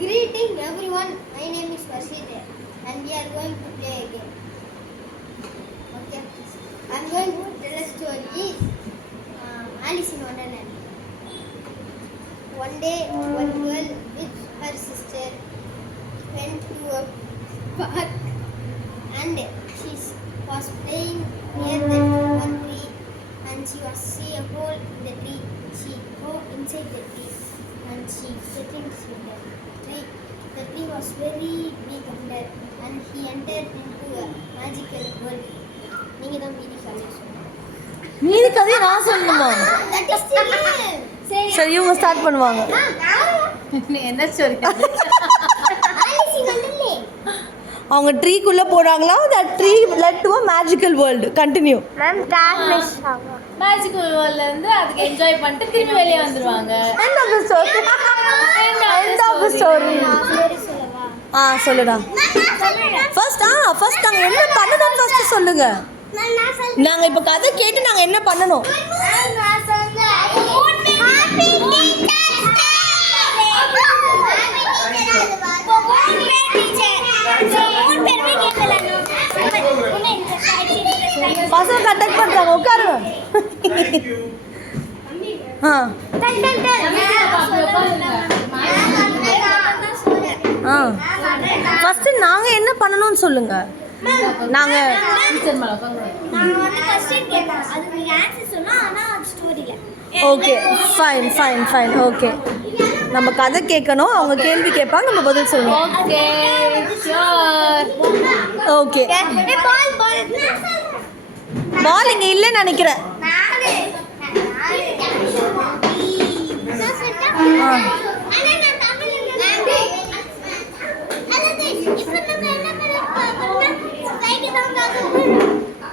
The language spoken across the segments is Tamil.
Greeting everyone. My name is Varshit and we are going to play a game. Okay. I am going to tell a story. Alice in Wonderland. One day, one girl with her sister went to a park and she was playing near that one tree and she was see a hole in the tree. She go inside the tree and she get into the tree. The tree was very big under and he entered into a magical world. நீங்க தான் மீதி கதை சொல்லுங்க. மீதி கதையை நான் சொல்லணுமா? That is silly. சரி இவங்க ஸ்டார்ட் பண்ணுவாங்க. என்ன ஸ்டோரி? Alice in Wonderland. அவங்க ட்ரீக்குள்ள போறாங்களா? that tree led to a magical world. continue. Ma'am talk miss ஆகும். மேஜிக்கல் வேர்ல்ட்ல இருந்து அதுக்கு என்ஜாய் பண்ணிட்டு திரும்பி வெளியே வந்துருவாங்க. end of the story. end of the story. Story சொல்லவா? சொல்லுடா. ஃபர்ஸ்ட் நாங்க என்ன பண்ணணும் ஃபர்ஸ்ட் சொல்லுங்க. நான் சொல்றேன். நாங்க இப்ப கதை கேட்டு நாங்க என்ன பண்ணணும்? நான் சொல்றேன். ஹாப்பி பசங்க கண்டக்ட் பண்றாங்க உட்காருங்க. ஃபர்ஸ்ட் நாங்க என்ன பண்ணணும்னு சொல்லுங்க. நாங்க ஓகே ஃபைன் ஓகே. நம்ம கதை கேட்கணும், அவங்க கேள்வி கேட்பாங்க, நம்ம பதில் சொல்லணும். Okay sure. ஓகே பால் இங்க இல்லைன்னு நினைக்கிறேன்.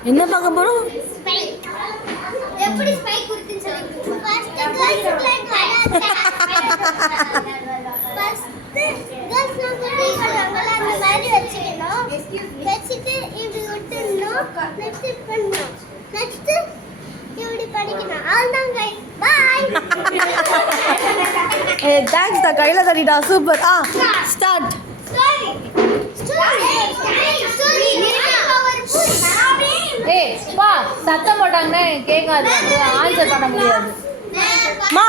என்ன பார்க்க போறோம்? எப்படி ஸ்பைக் குடுத்துன்னு சொல்லி ஃபர்ஸ்ட் கேர்ள்ஸ் அந்த மாதிரி வச்சுக்கணும். வச்சுட்டு இப்படி விட்டுணும். நெக்ஸ்ட் பண்ணணும். நெக்ஸ்ட் இப்படி படிக்கணும். அவ்வளவுதான் गाइस. பை. தேங்க்ஸ் டா, கையில தட்டிடா. சூப்பர். ஸ்டார்ட். ஏய் பா சத்தம் போட்டாங்கன்னா கேட்காது, ஆன்சர் பண்ண முடியாது. மா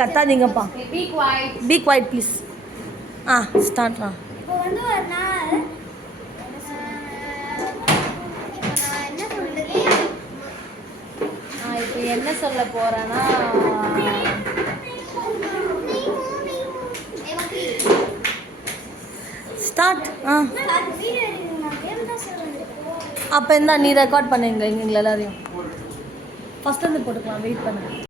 கத்தாதீங்கப்பா. Be quiet. Be quiet please. Start. இப்போ வந்து ஒரு நாள் என்ன சொல்றது? நான் இப்போ என்ன சொல்ல போறேன்னா ஸ்டார்ட். அப்போ இருந்தா நீ ரெக்கார்ட் பண்ணுங்க எங்களை எல்லாரையும். ஃபர்ஸ்ட் வந்து போட்டுக்கலாம். வெயிட் பண்ணு.